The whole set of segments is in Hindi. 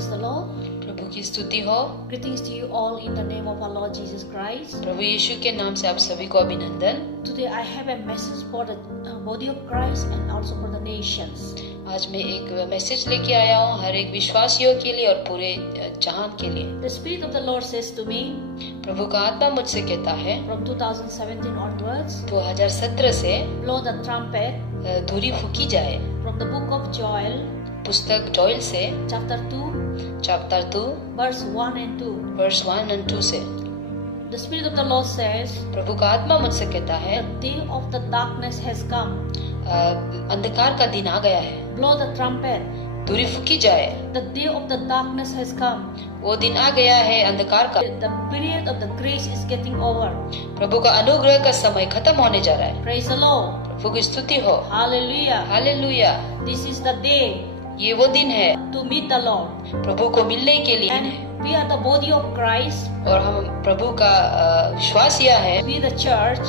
Praise the Lord. प्रभु की स्तुति हो। Greetings to you all in the name of our Lord Jesus Christ. प्रभु यीशु के नाम से आप सभी को अभिनंदन। Today I have a message for the body of Christ and also for the nations. आज मैं एक मैसेज लेके आया हूँ हर एक विश्वासियों के लिए और पूरे जहान के लिए। The Spirit of the Lord says to me, प्रभु का आत्मा मुझसे कहता है from 2017 onwards, 2017 से blow the trumpet धूरी फूकी जाए। from the book of Joel, पुस्तक जोएल से chapter 2, 2 verse 1 and 2. वर्स 1 और 2 से The Spirit of the Lord says, प्रभु का आत्मा मुझसे कहता है the day of the darkness has come. अंधकार का दिन आ गया है, Blow the trumpet. धूरी फूकी जाए। The day of the darkness has come. वो दिन आ गया है अंधकार का। The period of the grace is getting over. प्रभु का अनुग्रह का समय खत्म होने जा रहा है। Praise the Lord. प्रभु की स्तुति हो। Hallelujah. Hallelujah. This is the day ये वो दिन है to meet the Lord. प्रभु को मिलने के लिए दिन है And we are the body of Christ. और हम प्रभु का विश्वासिया है, We the church.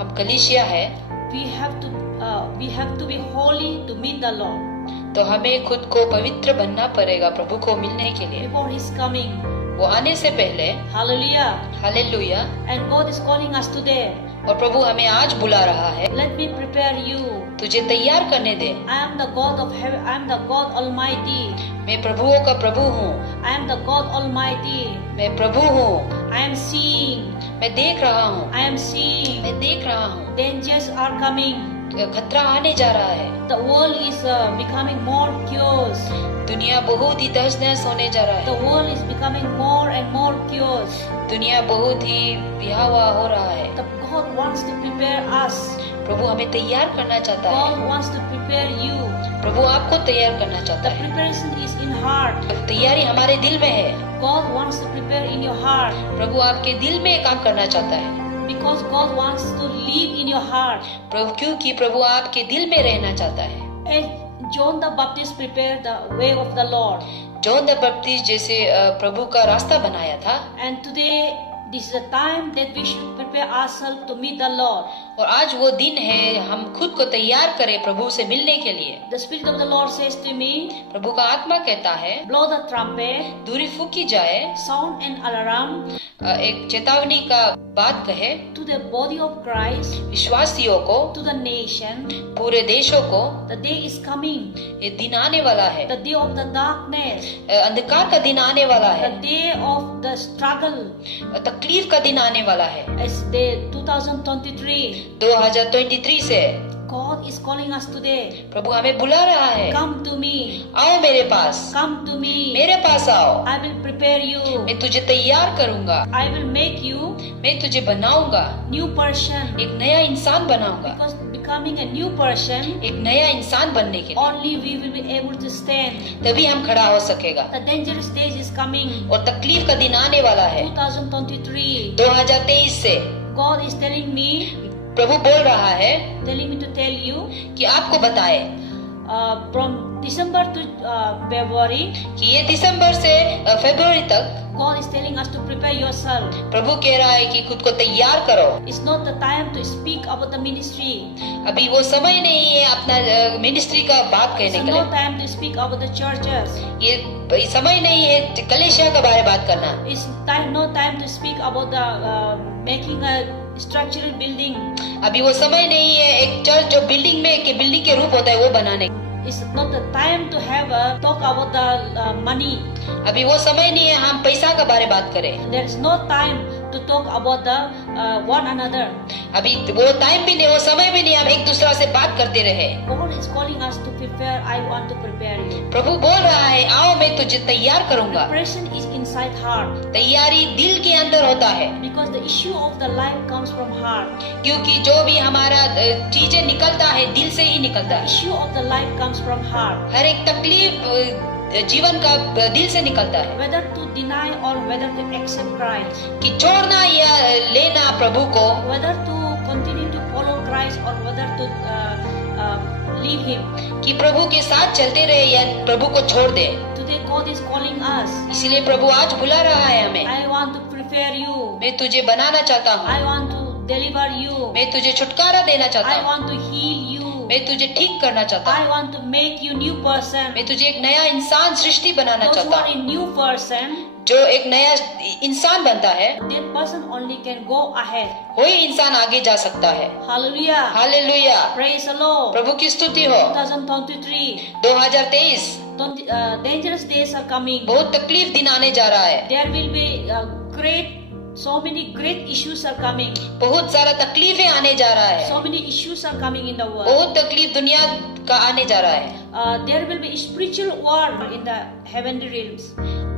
हम कलीसिया है। We have to be holy to meet the Lord तो हमें खुद को पवित्र बनना पड़ेगा प्रभु को मिलने के लिए। before His coming. वो आने से पहले। Hallelujah. Hallelujah. And God is calling us today. और प्रभु हमें आज बुला रहा है, Let me prepare you. तुझे तैयार करने दे। I am the God of heaven. I am the God Almighty. मैं प्रभुओं का प्रभु हूँ। I am the God Almighty. मैं प्रभु हूँ। I am seeing. मैं देख रहा हूँ। I am seeing. मैं देख रहा हूँ। Dangers are coming. खतरा आने जा रहा है। The world is becoming more chaos. दुनिया बहुत ही तहस-नहस होने जा रहा The है। world is becoming more and more chaos. दुनिया बहुत ही बिहावा हो रहा है। The God wants to prepare us. प्रभु हमें तैयार करना चाहता है। God wants to prepare you. प्रभु आपको तैयार करना चाहता The है। preparation is in heart. तैयारी हमारे दिल में है। God wants to prepare in your heart. प्रभु आपके दिल में काम करना चाहता है। Because God wants to live in your heart. प्रभु क्योंकि प्रभु आपके दिल में रहना चाहता है। As John the Baptist prepared the way of the Lord. John the Baptist जैसे प्रभु का रास्ता बनाया था। And today this is a time that we should prepare ourselves to meet the Lord. और आज वो दिन है हम खुद को तैयार करें प्रभु से मिलने के लिए। The Spirit of the Lord says to me, प्रभु का आत्मा कहता है blow the trumpet, धूरी फूकी जाए, sound an alarm एक चेतावनी का बात कहे to the body of Christ, विश्वासियों को, to the nation. पूरे देशों को। The day is coming. ये दिन आने वाला है, The day of the darkness. अंधकार का दिन आने वाला The है, day of the struggle. तकलीफ का दिन आने वाला है। As day 2023. 2023 से God is calling us today. प्रभु हमें बुला रहा है, Come to me. आओ मेरे पास, Come to me. मेरे पास आओ, I will prepare you. मैं तुझे तैयार करूंगा, I will make you मैं तुझे बनाऊंगा, new person. एक नया इंसान बनाऊंगा। Because becoming a new person, एक नया इंसान बनने के लिए only we will be able to stand. तभी हम खड़ा हो सकेगा। The dangerous days is coming. और तकलीफ का दिन आने वाला है 2023. 2023 से। God is telling me, प्रभु बोल रहा है telling me to tell you, कि आपको बताए from December to February, कि ये दिसंबर से फरवरी तक God is telling us to prepare yourself. प्रभु कह रहा है कि खुद को तैयार करो। It's not the time to speak about the ministry. अभी वो समय नहीं है अपना मिनिस्ट्री का बात It's कहने के no लिए। time to speak about the churches. ये समय नहीं है कलीसिया के बारे में बात करना। It's no time to speak about the making a structural building. अभी वो समय नहीं है एक चर्च जो बिल्डिंग के रूप होता है वो बनाने। It's not the time to have a talk about the money. अभी वो समय नहीं है हम पैसा के बारे में बात करें। There is no time to talk about the one another. अभी वो टाइम भी नहीं, वो समय भी नहीं हम एक दूसरा से बात करते रहे। God is calling us to prepare. I want to prepare you. प्रभु बोल रहा है आओ मैं तुझे तैयार करूंगा। Preparation is inside heart. तैयारी दिल के अंदर होता है, Because the issue of the life comes from heart. क्योंकि जो भी हमारा चीजें निकलता है दिल से ही निकलता है। Issue of the life comes from heart. हर एक तकलीफ जीवन का दिल से निकलता है। Whether to deny or whether to accept Christ. कि छोड़ना या लेना प्रभु को, Whether to continue to follow Christ or whether to leave Him. कि प्रभु के साथ चलते रहे या प्रभु को छोड़ दे। Today God is calling us. इसलिए प्रभु आज बुला रहा है हमें। I want to prepare you. मैं तुझे बनाना चाहता हूँ, I want to deliver you. मैं तुझे छुटकारा देना चाहता I हूँ, want to heal you. मैं तुझे ठीक करना चाहता हूँ। I want to make you new person. मैं तुझे एक नया इंसान सृष्टि बनाना Those who चाहता are हूँ। a new person, जो एक नया इंसान बनता है, that person only can go ahead. वही इंसान आगे जा सकता है। Hallelujah. Hallelujah, Praise the Lord. प्रभु की स्तुति हो। 2023. 2023 Dangerous days are coming. बहुत तकलीफ दिन आने जा रहा है। There will be so many great issues are coming. बहुत सारा तकलीफें आने जा रहा है। So many issues are coming in the world. बहुत तकलीफ दुनिया का आने जा रहा है। There will be spiritual war in the heavenly realms.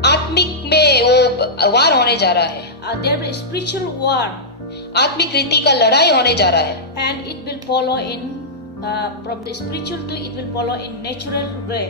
आत्मिक में वो वार होने जा रहा है। There will be spiritual war, आत्मिक रीति का लड़ाई होने जा रहा है। and it will follow in from the spiritual to it will follow in natural way.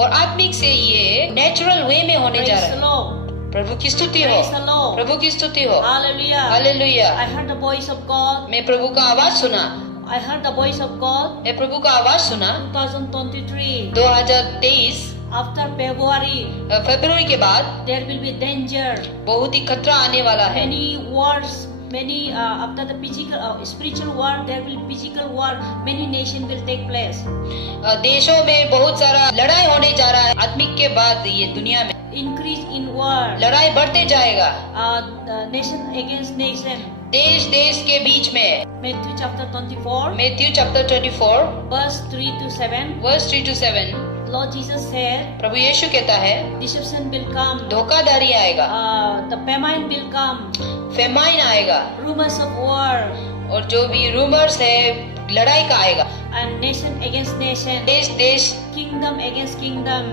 और आत्मिक से ये नेचुरल वे में होने जा Praise रहा the है। Lord. प्रभु की स्तुति हो। Praise the Lord. प्रभु की स्तुति हो। Hallelujah. Hallelujah. I heard the voice of God. मैं प्रभु का आवाज सुना। I heard the voice of God. मैं प्रभु का आवाज सुना। 2023. 2023 After February, फरवरी के बाद there will be danger. बहुत ही खतरा आने वाला है। Many wars, many after the physical, spiritual war, there will be physical war. Many nations will take place. देशों में बहुत सारा लड़ाई होने जा रहा है। आत्मिक के बाद ये दुनिया में Increase in war. लड़ाई बढ़ते जाएगा। Nation against nation. देश देश के बीच में। Matthew chapter 24, Matthew chapter 24 verse 3 to 7. Verse 3 to 7 Lord Jesus said, प्रभु यीशु कहता है deception will come. धोखाधड़ी आएगा, The famine will come. Famine आएगा, Rumors of war. और जो भी रूमर्स है लड़ाई का आएगा। And nation against nation. देश देश, Kingdom against kingdom.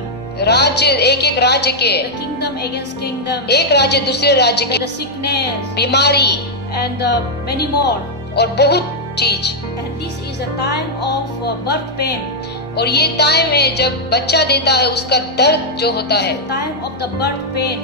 राज्य एक एक राज्य के, The kingdom against kingdom. एक राज्य दूसरे राज्य के, The sickness. बीमारी And many more. और बहुत चीज। And this is a time of birth pain. और ये टाइम है जब बच्चा देता है उसका दर्द जो होता है। Time of the birth pain.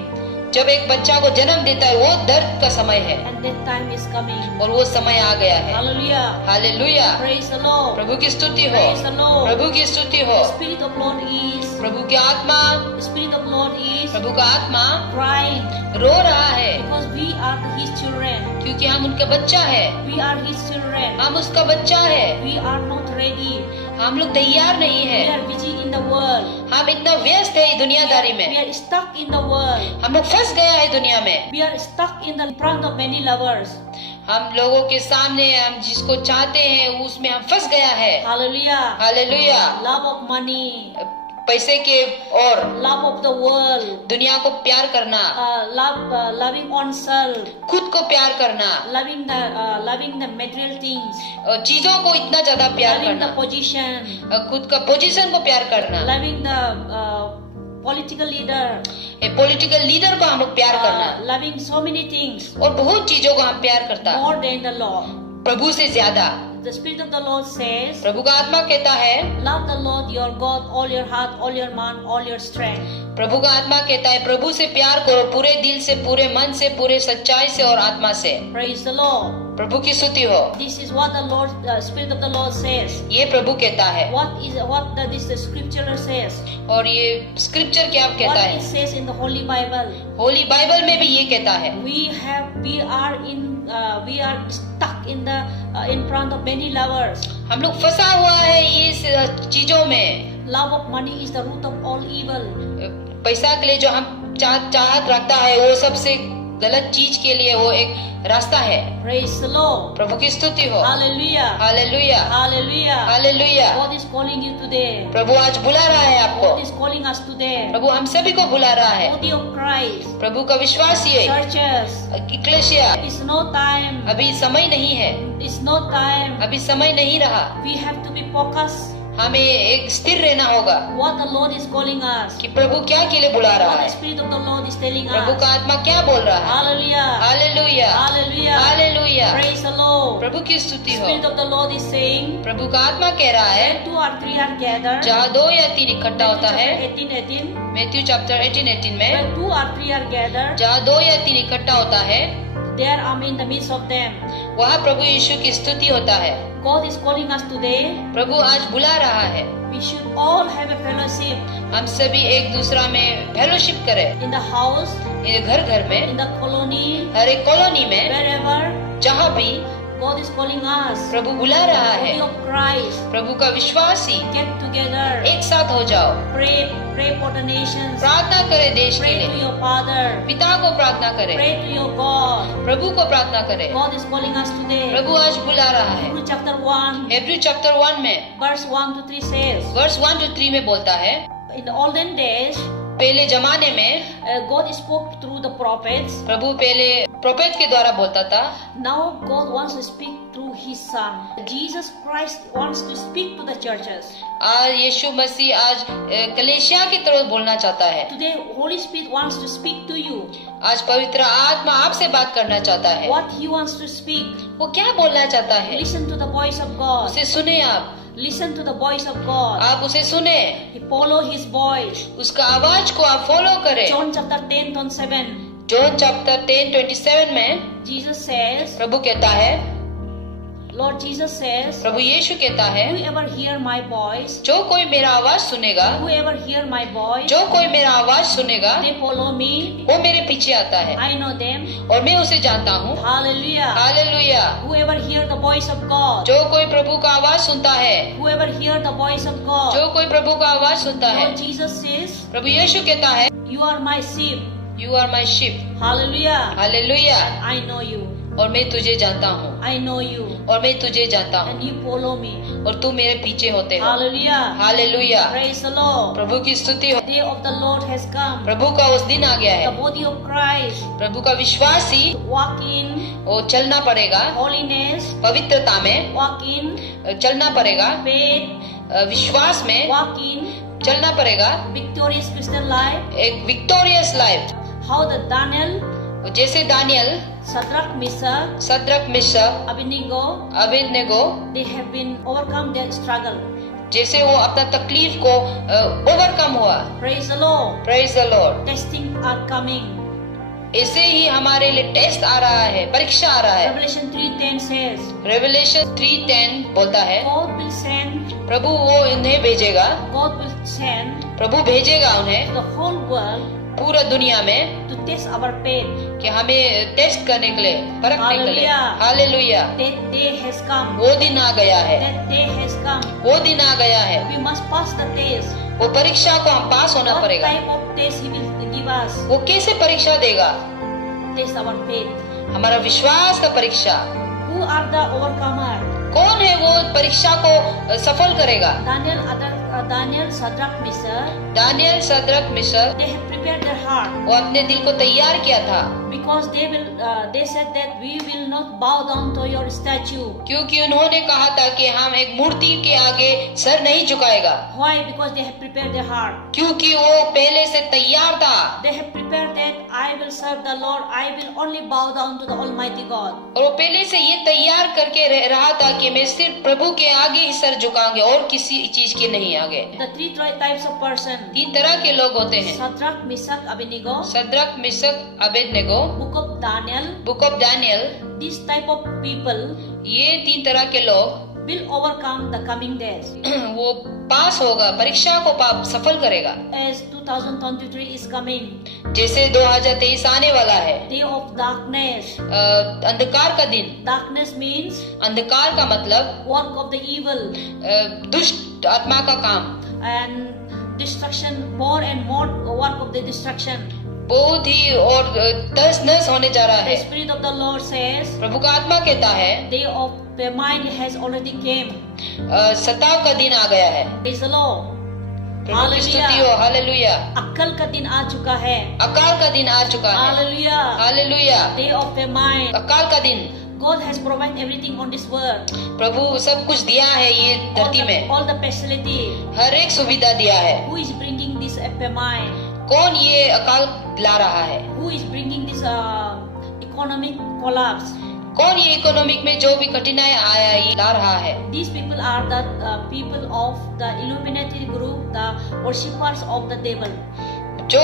जब एक बच्चा को जन्म देता है वो दर्द का समय है, And that time is coming. और वो समय आ गया है। Hallelujah. Hallelujah, Praise the Lord. प्रभु की स्तुति हो। Praise the Lord. प्रभु की स्तुति हो। The Spirit of Lord is. प्रभु की आत्मा, The Spirit of Lord is प्रभु का आत्मा crying रो रहा है, because we are His children. क्योंकि हम उनका बच्चा है। We are His children. हम उसका बच्चा है। We are not ready. हम लोग तैयार नहीं We है। are busy in the world. हम इतना व्यस्त है दुनियादारी We में। are stuck in the world. हम लोग फंस गया है दुनिया में। We are stuck in the front of many lovers. हम लोगों के सामने हम जिसको चाहते हैं उसमें हम फंस गया है। Hallelujah. Hallelujah, Love of money. पैसे के और Love of the world. दुनिया को प्यार करना, Loving oneself. खुद को प्यार करना, Loving the material things. चीजों को इतना ज्यादा प्यार Loving the करना, position. खुद का पोजीशन को प्यार करना, Loving the political leader. Political leader को हम लोग प्यार करना, Loving so many things और बहुत चीजों को हम प्यार करता more than the Lord. प्रभु से ज्यादा। The Spirit of the Lord says, प्रभु का आत्मा कहता है, love the Lord your God, all your heart, all your mind, all your strength. प्रभु का आत्मा कहता है प्रभु से प्यार करो पूरे दिल से, पूरे मन से, पूरे सच्चाई से और आत्मा से। Praise the Lord. प्रभु की स्तुति हो। This is what the Lord, Spirit of the Lord says. ये प्रभु कहता है, This the Scripture says. और ये स्क्रिप्चर क्या कहता What है? it says in the Holy Bible. Holi Bible में भी ये कहता है। We are stuck in front of many lovers. हम लोग फंसा हुआ है ये चीजों में। Love of money is the root of all evil. पैसा के लिए जो हम चाहत रखता है वो सबसे गलत चीज के लिए वो एक रास्ता है। Praise the Lord. प्रभु की स्तुति हो। Hallelujah. Hallelujah, Hallelujah. Hallelujah. God is calling you today. प्रभु आज बुला रहा है आपको। God is calling us today. प्रभु हम सभी को बुला रहा है। Body of Christ. प्रभु का विश्वास ये Churches. इक्लेसिया, It's no time. अभी समय नहीं है, It's no time. अभी समय नहीं रहा। We have to be focused. हमें एक स्थिर रहना होगा What the Lord is calling us. कि प्रभु क्या के लिए बुला रहा What the है, Spirit of the Lord is telling Prabhu us. का आत्मा क्या बोल रहा है। Hallelujah. Hallelujah, Hallelujah. Hallelujah. Praise the Lord. प्रभु की स्तुति हो। Spirit of the Lord is saying, प्रभु का आत्मा कह रहा है, when 2 or 3 are gathered. जहाँ 2 या 3 इकट्ठा होता है, 18. मैथ्यू चैप्टर 18 में, When 2 or 3 are gathered, जहाँ 2 या 3 इकट्ठा होता है, there I am in the midst of them. वहाँ प्रभु यीशु की स्तुति होता है। God is calling us today. प्रभु आज बुला रहा है। We should all have a fellowship हम सभी एक दूसरा में फेलोशिप करें, in the house, ये घर घर में, in the colony, हर एक कॉलोनी में, wherever. जहाँ भी God is calling us, प्रभु बुला रहा है, body of Christ, प्रभु का विश्वासी get together, एक साथ हो जाओ, pray for the nations, प्रार्थना करे देश के pray to लिए, your Father, पिता को प्रार्थना करे, pray to your God. प्रभु को प्रार्थना करे। God is calling us today. प्रभु आज बुला रहा है। Hebrew chapter 1, Hebrew chapter 1 में verse 1 to 3 says, verse 1 to 3 में बोलता है, in the olden days, पहले जमाने में God spoke through the prophets. प्रभु पहले प्रोफेट के द्वारा बोलता था, Now God wants to speak through His Son. Jesus Christ wants to speak to the churches. आज यीशु मसीह आज कलेशिया की तरफ बोलना चाहता है। Today, Holy Spirit wants to speak to you. आज पवित्र आत्मा आपसे बात करना चाहता है। What He wants to speak. वो क्या बोलना चाहता है? Listen to the voice of God. उसे सुने आप Listen to the voice of God. उसे सुने, Follow His voice. उसका आवाज को आप फॉलो करें। John chapter 10:27. जॉन चैप्टर 10:27 में Jesus says, प्रभु कहता है, Lord Jesus says, प्रभु यीशु कहता है, whoever hear my voice, जो कोई मेरा आवाज सुनेगा, whoever hear my voice, जो कोई मेरा आवाज सुनेगा, they follow me. वो मेरे पीछे आता है I know them. और मैं उसे जानता हूँ। Hallelujah. Hallelujah. Whoever hear the voice of God, जो कोई प्रभु का आवाज सुनता है, whoever hear the voice of God, जो कोई प्रभु का आवाज सुनता है, Lord Jesus says, प्रभु यीशु कहता है, you are my sheep. You are my sheep. Hallelujah. Hallelujah. I know you. और मैं तुझे जानता हूँ I know you. और मैं तुझे जानता हूँ And you follow me. और तू मेरे पीछे होते हो। Hallelujah. Hallelujah. Praise the Lord. प्रभु की स्तुति हो। The day of the Lord has come. प्रभु का उस दिन आ गया The है। body of Christ प्रभु का विश्वासी walk in वो चलना पड़ेगा, holiness, पवित्रता में walk in चलना पड़ेगा, faith, विश्वास में walk in चलना पड़ेगा, victorious Christian life. एक victorious life. How the Daniel, जैसे Daniel, Shadrach, Meshach, Shadrach, Meshach, Abednego, Abednego, they have been overcome their struggle. जैसे वो अपना तकलीफ को ओवरकम हुआ। Praise the Lord. Praise the Lord. Testing are coming. ऐसे ही हमारे लिए टेस्ट आ रहा है, परीक्षा आ रहा है। Revelation 3:10 says, रेवलेशन 3:10 बोलता है, God will send, प्रभु वो उन्हें भेजेगा, God will send प्रभु भेजेगा उन्हें the whole world पूरा दुनिया में to test our faith. कि हमें टेस्ट करने के लिए, परखने के लिए। Hallelujah. Hallelujah. That day has come. वो दिन आ गया है, That day has come. वो दिन आ गया है। We must pass the test. वो परीक्षा को हम पास होना What पड़ेगा। type of test He will give us? वो कैसे परीक्षा देगा? Test our faith. हमारा विश्वास का परीक्षा। Who are the overcomer? कौन है वो परीक्षा को सफल करेगा? Daniel, Shadrach, Meshach, Daniel, Shadrach, Meshach, they have prepared their heart वो अपने दिल को तैयार किया था, because they said that we will not bow down to your statue. क्योंकि उन्होंने कहा था कि हम एक मूर्ति के आगे सर नहीं झुकाएगा। Why? Because they have prepared their heart. क्योंकि वो पहले से तैयार था They have prepared that I will serve the Lord. I will only bow down to the Almighty God. और वो पहले से ये तैयार करके रहा था कि मैं सिर्फ प्रभु के आगे ही सर झुकाऊंगे और किसी चीज के नहीं आगे। The three types of person: तीन तरह के लोग होते हैं, Shadrach, Meshach, Abednego, Shadrach, Meshach, Abednego, Book of Daniel. Book of Daniel. This type of people ये तीन तरह के लोग will overcome the coming days. वो पास होगा, परीक्षा को सफल करेगा। As 2023 is coming, जैसे 2023 आने वाला है, day of darkness. अंधकार का दिन। Darkness means अंधकार का मतलब work of the evil दुष्ट आत्मा का काम, and destruction, more and more work of the destruction. बहुत ही और तहस नहस होने जा रहा The है। Spirit of the Lord says, प्रभु का आत्मा कहता है, day of famine has already came. सताव का दिन आ गया है। Praise the Lord. प्रभु की स्तुति हो। Hallelujah. हालेलुया। अक्कल का दिन आ चुका है. अकाल का दिन आ चुका है। Hallelujah. Hallelujah. Day of famine. अकाल का दिन। God has provided everything on this world. प्रभु सब कुछ दिया है ये धरती में, All the facility. हर एक सुविधा दिया है। Who is bringing this famine? कौन ये अकाल ला रहा है? Who is bringing this economic collapse? कौन ये इकोनॉमिक में जो भी कठिनाई आया ये ला रहा है? These people are the people of the Illuminati group, the worshippers of the devil. जो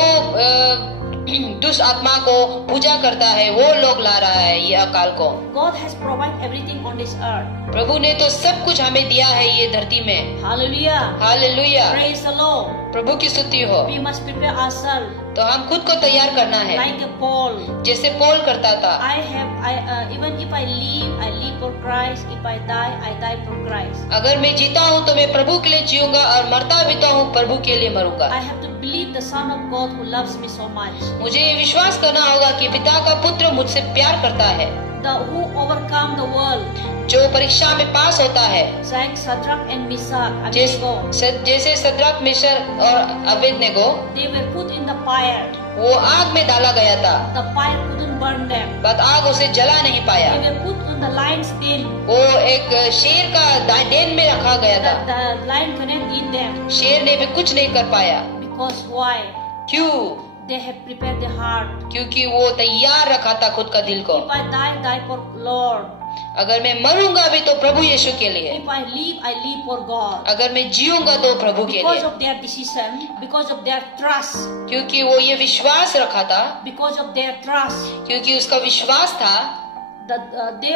दुष्ट आत्मा को पूजा करता है वो लोग ला रहा है ये अकाल को। God has provided everything on this earth. प्रभु ने तो सब कुछ हमें दिया है ये धरती में। Hallelujah. Hallelujah. Praise the Lord. प्रभु की स्तुति हो। We must prepare ourselves. तो हम खुद को तैयार करना है, like a Paul. जैसे पौल करता था। Even if I live for Christ. If I die for Christ. अगर मैं जीता हूँ तो मैं प्रभु के लिए जीऊंगा, और मरता भी तो हूँ प्रभु के लिए मरूंगा। I have to believe the Son of God who loves me so much. मुझे ये विश्वास करना होगा कि पिता का पुत्र मुझसे प्यार करता है, Who overcome the world. जो परीक्षा में पास होता है, Like Shadrach and Meshach, Abednego. जैसे सद्रक, मेशक और Abednego, They were put in the fire. वो आग में डाला गया था, The fire couldn't burn them. But आग उसे जला नहीं पाया। They were put in the lion's den. वो एक शेर का डेन में रखा गया था, The lion couldn't eat them. शेर ने भी कुछ नहीं कर पाया। Because why? क्यों? They have prepared their heart. क्योंकि वो तैयार रखा था खुद का दिल को। If I die for Lord. अगर मैं मरूंगा भी तो प्रभु यीशु के लिए, If I live for God. अगर मैं जीऊंगा तो प्रभु के Because लिए, of their decision, because of their trust, क्योंकि वो ये विश्वास रखा था, because of their trust, क्योंकि उसका विश्वास था। the day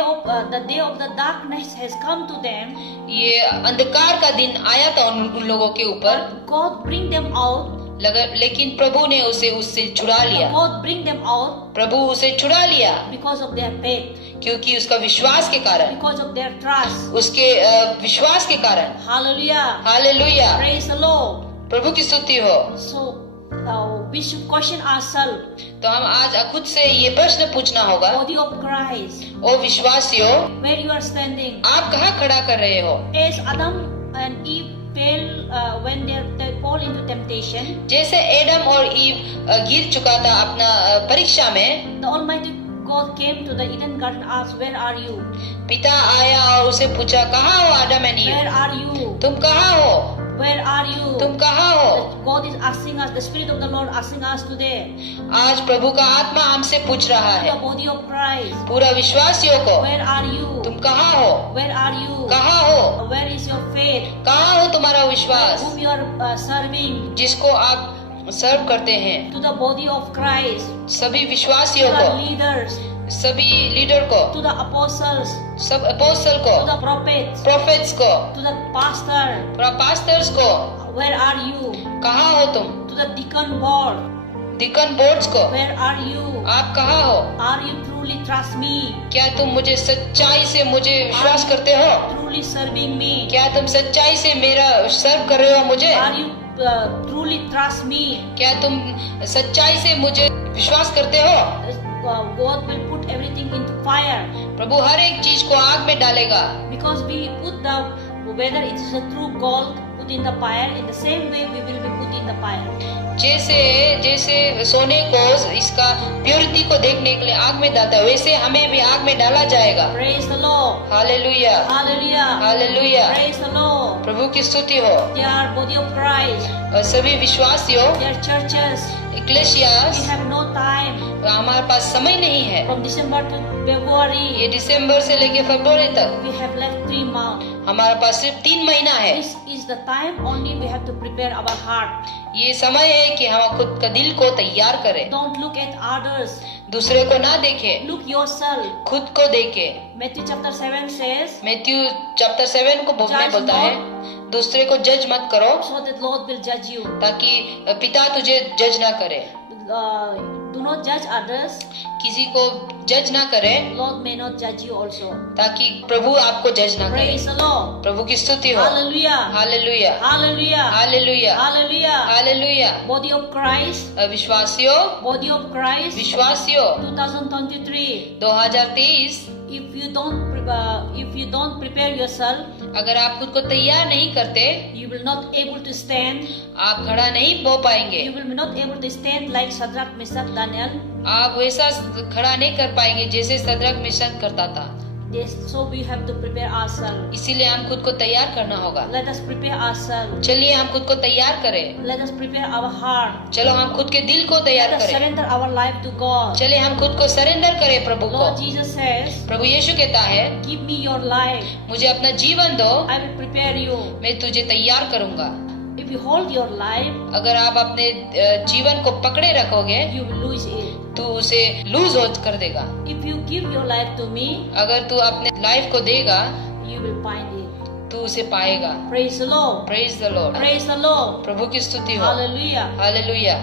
of the darkness has come to them. ये अंधकार का दिन आया था उन लोगों के ऊपर, But God bring them out. लेकिन प्रभु ने उसे उससे छुड़ा लिया। God bring them out प्रभु उसे छुड़ा लिया because of their faith, क्योंकि उसका विश्वास के कारण, because of their trust. उसके विश्वास के कारण। Hallelujah. Hallelujah, Praise the Lord. प्रभु की स्तुति हो। So we should question ourselves. तो हम आज खुद से ये प्रश्न पूछना होगा, Body of Christ, ओ विश्वासियों, where you are standing. आप कहाँ खड़ा कर रहे हो? As Adam and Eve fell when they fall into temptation, जैसे एडम और ईव गिर चुका था अपना परीक्षा में, the Almighty God came to the Eden garden and asked, where are you? पिता आया और उसे पूछा, कहाँ हो Adam and Where Eve? are you? तुम कहाँ हो? Where are you? तुम कहाँ हो? God is asking us, the Spirit of the Lord asking us today. आज प्रभु का आत्मा हमसे पूछ रहा है, The body of Christ. पूरा विश्वासियों को, Where are you? तुम कहाँ हो? Where are you? कहाँ हो? Where is your faith? कहाँ हो तुम्हारा विश्वास, Whom you are serving? जिसको आप सर्व करते हैं? To the body of Christ. सभी To विश्वासियों the को, leaders. सभी लीडर को, To the apostles. सब अपोस्टल को, To the prophets. प्रोफेट्स को, To the pastor. पास्टर्स को, Where are you? कहाँ हो तुम? To the deacon board. Deacon boards को, Where are you? आप कहाँ हो? Are you truly trust me? क्या तुम मुझे सच्चाई से मुझे विश्वास करते हो? Truly serving me? क्या तुम सच्चाई से मेरा सर्व कर रहे हो मुझे? Are you truly trust me? क्या तुम सच्चाई से मुझे विश्वास करते हो? God will put everything into fire प्रभु हर एक चीज को आग में डालेगा, because we put the whether it is a true gold put in the fire. In the same way, we will be put in the fire. जैसे सोने को इसका प्योरिटी को देखने के लिए आग में डालता है, वैसे हमें भी आग में डाला जाएगा। Praise the Lord. Hallelujah, Hallelujah. Hallelujah, Praise the Lord. प्रभु की स्तुति हो। They are body of Christ. और सभी विश्वासियों, They are churches. We इक्लेसियास, have no time हमारे पास समय नहीं है। from December to ये February. दिसंबर से लेके फरवरी तक We have left 3 months. हमारे पास सिर्फ 3 महीना है। This is the time only we have to prepare our heart. ये समय है कि हम खुद का दिल को तैयार करें, Don't look at others. दूसरे को ना देखें, Look yourself. खुद को देखें। Matthew chapter 7 says, Matthew chapter 7 को में बोलता है, दूसरे को जज मत करो so that Lord will judge you. ताकि पिता तुझे जज ना करे। Do not judge others. किसी को जज ना करे Lord may not judge you also. ताकि प्रभु आपको जज ना करे। Praise the Lord. प्रभु की स्तुति हो। Hallelujah. Hallelujah, Hallelujah. Hallelujah, Hallelujah. Hallelujah. Body of Christ. विश्वासियों, Body of Christ. विश्वासियों, 2023. 2023 If you don't prepare yourself, अगर आप खुद को तैयार नहीं करते, you will not able to stand. आप खड़ा नहीं हो पाएंगे। You will not able to stand like Shadrach, Meshach, Daniel. आप वैसा खड़ा नहीं कर पाएंगे जैसे सदरक मिशन करता था। So we have to prepare ourselves. इसीलिए हम खुद को तैयार करना होगा। Let us prepare ourselves. चलिए हम खुद को तैयार करें। Let us prepare our heart. चलो हम खुद के दिल को Let तैयार us करें। surrender our life to God. चलिए हम खुद को सरेंडर करें प्रभु को। Lord Jesus says, प्रभु यीशु कहता है, give me your life. मुझे अपना जीवन दो, I will prepare you. मैं तुझे तैयार करूंगा। If you hold your life, अगर आप अपने जीवन को पकड़े रखोगे, you will lose it. तू उसे लूज हो कर देगा। If you give your life to me, अगर तू अपने लाइफ को देगा, you will find it. तू उसे पाएगा। Praise the Lord. Praise the Lord. Praise the Lord. प्रभु की स्तुति हो। Hallelujah. हालेलुया।